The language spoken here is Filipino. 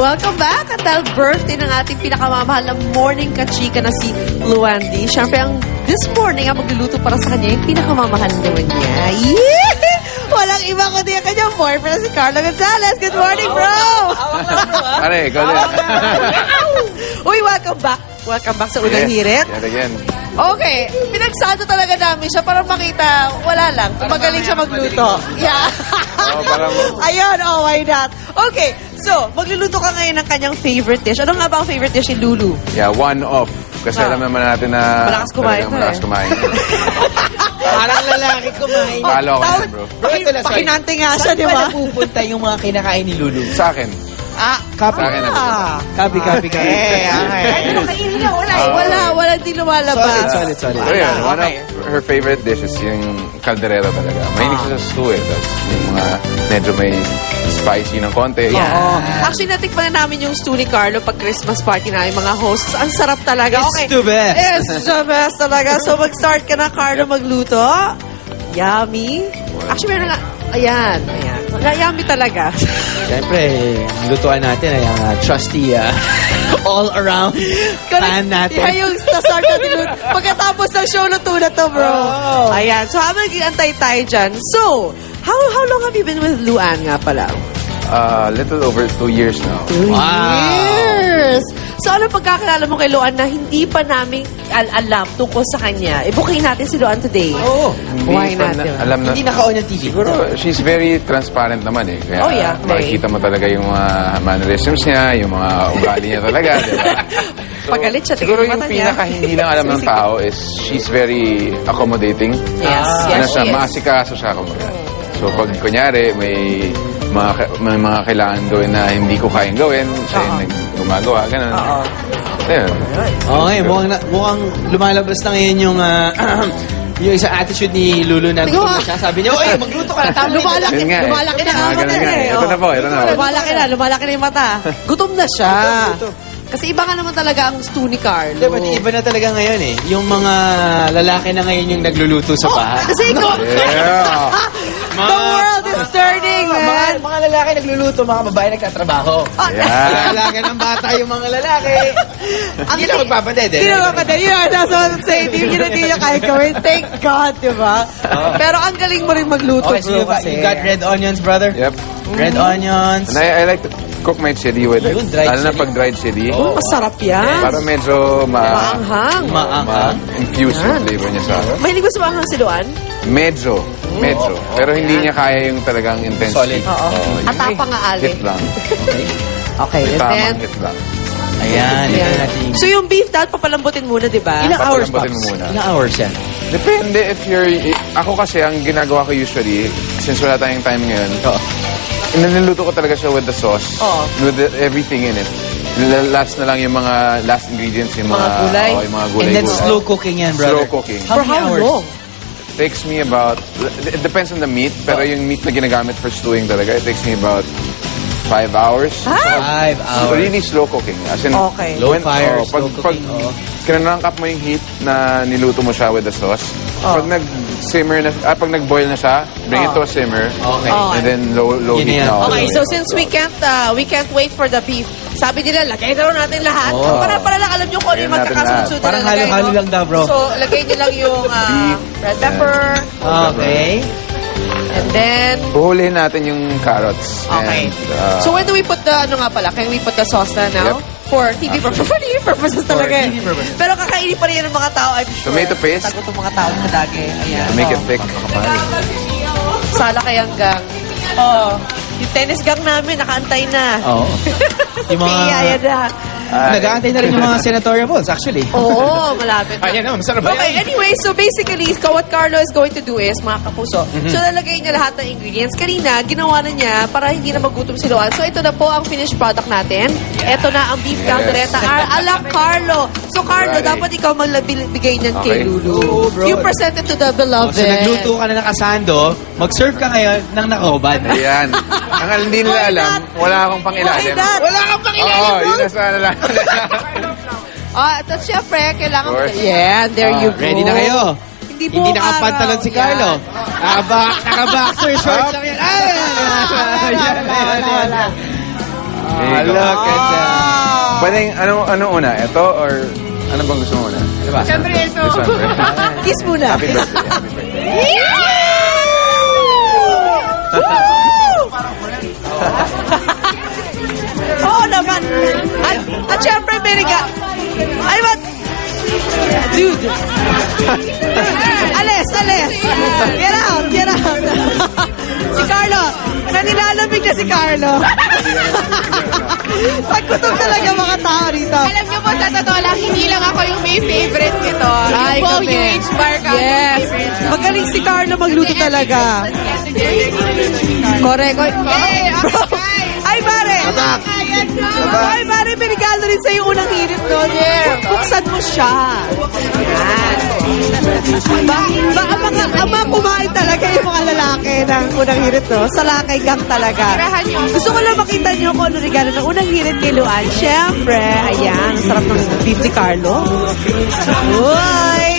Welcome back at dahil birthday ng ating pinakamamahal ng morning kachika na si Luandy. Siyempre, this morning, ang magluluto para sa kanya yung pinakamamahal naman niya. Yeah! Walang iba kundi ang kanyang boyfriend si Carlo Gonzalez. Good morning, bro! Pare, ikaw din. Uy, welcome back. Welcome back sa unang hirit. Yet again. Okay, pinagsado talaga namin siya para makita, wala lang, magaling siya magluto. Yeah. Oh, parang... Ayun, oh, why not? Okay, so, magluluto ka ngayon ng kanyang favorite dish. Ano nga ba ang favorite dish ni Lulu? Yeah, one off. Kasi alam naman natin na... Malakas kumain talagang to malakas eh. kumain. Parang lalaki kumain. Palo ka na, bro. Pakinante nga siya, di ba? Saan napupunta yung mga kinakain ni Lulu? Sa akin. Copy. Sa akin na. Copy. Wala din lumalabas. Solid. So yun, one of her favorite dishes yung caldereta talaga. Mahilig siya sa stew eh. Tapos yung mga medyo may spicy ng konti. Oo. Actually, natikman na namin yung stew ni Carlo pag Christmas party na yung mga hosts. Ang sarap talaga. It's the best. It's the best talaga. So, mag-start ka na, Carlo, magluto. Yummy. Actually, meron nga. Ayan. Yummy talaga. Siyempre, ang lutuan natin ay ang trusty all-around fan natin. Yeah, yung start natin. Pagkatapos ng show, luto na to, bro. Oh. Ayan. So, habang nag-antay tayo dyan. So, how long have you been with Luan nga pala? Little over 2 years now. 2 Wow. years! So, ano pagkakilala mo kay Luan na hindi pa namin alam tungkol sa kanya? Ibukin natin si Luan today. Oo. Why pa not, diba? Alam na. Hindi naka-on ng TV. Siguro, she's very transparent naman eh. Kaya Oh, yeah. makikita mo talaga yung mga mannerisms niya, yung mga ugali niya talaga. Diba? Pagalit siya, Siguro tingnan yung mata niya. pinaka hindi lang alam ng tao is she's very accommodating. Yes, Ano yes, siya, she is. maasikaso siya kumbaga. So pag kunyari may mga kailangan gawin na hindi ko kayang gawin, siya yung gumagawa, ganun. Ayun. Okay, mukhang lumalabas na ngayon yung yung isang attitude ni Lulu na gusto na siya. Sabi niya, oy, magluto ka na. Tama Lumalaki, Yun nga eh. lumalaki na ang Ganun mata nga niya eh. eh. Ito na po, ito na. Lumalaki na yung mata. Gutom na siya. Kasi iba nga naman talaga ang stew ni Carlo. Diba, iba na talaga ngayon eh. Yung mga lalaki na ngayon yung nagluluto sa bahay. Kasi ikaw, Yeah. the world is turning, man. Mga lalaki nagluluto, mga babae nagtatrabaho. Yeah. Alaga ng bata yung mga lalaki. Hindi lang magpapatid eh. Hindi naman pa din. Yun, that's what I'm saying. Hindi niya kaya gawin. Thank God, di ba? Pero ang galing mo rin magluto, Okay, so bro. you got red onions, brother? Yep. Red onions. And I like to cook my chili with it. Ayun, dried Lalo na chili. pag dried chili. Oh, masarap yan. Para medyo Maanghang. ma-infuse yung flavor niya sa akin. Mahilig mo sa maanghang si Luan? Medyo. Pero hindi niya kaya yung talagang intense Solid. heat. Oo. Yung At tapang nga ali. hit lang. Okay, May and then... tamang hit lang. Ayan, ito Yan. natin. So yung beef dapat papalambutin muna, di ba? Ilang hours, Papalambutin Pops? mo muna. Ilang hours yan? Depende if you're... Ako kasi, ang ginagawa ko usually, since wala tayong time ngayon, niluluto ko talaga siya with the sauce. Oo. With everything in it. Last na lang yung mga last ingredients, yung Mga gulay. yung mga gulay. And then slow cooking yan, brother. Slow cooking. For how long? Takes me about, it depends on the meat, pero yung meat na ginagamit for stewing talaga, it takes me about 5 hours. Ha? 5 So hours. really slow cooking. As in, Okay. Low fire, pag, slow cooking. kinanangkap mo yung heat na niluto mo siya with the sauce, pag nag-simmer na, pag nag-boil na siya, bring it to a simmer. Okay. And then low Yun heat yan. na. Okay, so since we can't wait for the beef, sabi nila, lagay na rin natin lahat. Oo. Para lang alam nyo kung ano yung Lagyan natin magkakasunod na Parang nalagay, halo-halo no? lang daw, bro. So, lagay nyo lang yung Beef. red pepper, Okay. and then... Huhulihin natin yung carrots. Okay. And, So when do we put the, ano nga pala, can we put the sauce na now? Yep. For TV purposes. For TV purposes talaga eh. TV purposes. Pero kakainin pa rin yan ng mga tao, I'm sure. Tomato paste. Tagot ng mga tao sa dagi. Ayan. to make it thick. Sala kayang gang. Oh, yung tennis gang namin, nakaantay na. Oo. Yung mga... Kaya na. Nag-aantay na rin yung mga senatorial votes, actually. Oo, malapit na. Ayan naman, masarap ba Okay, yan? anyway, so basically, what Carlo is going to do is, mga kapuso, so lalagay niya lahat ng ingredients. Kanina, ginawa na niya para hindi na magutom si Luan. So ito na po ang finished product natin. Ito na ang beef caldereta ala Carlo. So Carlo, Right. dapat ikaw magbigay niyan kay Okay. Lulu. Oo, bro. You present it to the beloved. So nagluto ka na ng kasando, mag-serve ka ngayon ng nakauban. Ayan. Ang hindi nila alam, wala akong Why pang-ilalim. not? Wala kang pakilalim, Oo, bro! yun na sa alam. At syempre, kailangan mo. Of course. Yeah, there you go. Ready na kayo? Hindi Hindi nakapantalon si Carlo. Naka-boxer shorts lang yan. Ay! Wala. There you go. Look at that. Pwedeng, ano una? Ito or ano bang gusto mo una? Diba? Siyempre ito. This one, right? Kiss muna. Happy birthday. Happy birthday. Oo naman. At syempre, Ay, what? Dude. Alis. Get out. Si Carlo. Naninalamig na si Carlo. Pagkutom talaga mga tao rito. Alam niyo po, sa totoo lang, hindi lang ako yung may favorite nito. Ay, Yung buong kami. UH bar ka. Yes. Magaling si Carlo magluto talaga. Correct. Hey, Bro. Ay, pare. Ay, pare, may regalo rin sa yung unang hirit doon. Buksan mo siya. Yan. Ang mga kumain talaga yung mga lalaki ng unang hirit, no? Sa lakay gang talaga. Tirahan niyo. Gusto ko lang makita niyo kung ano regalo ng unang hirit kay Luan. Siyempre, ayan, ang sarap ng beef ni Carlo. Uy!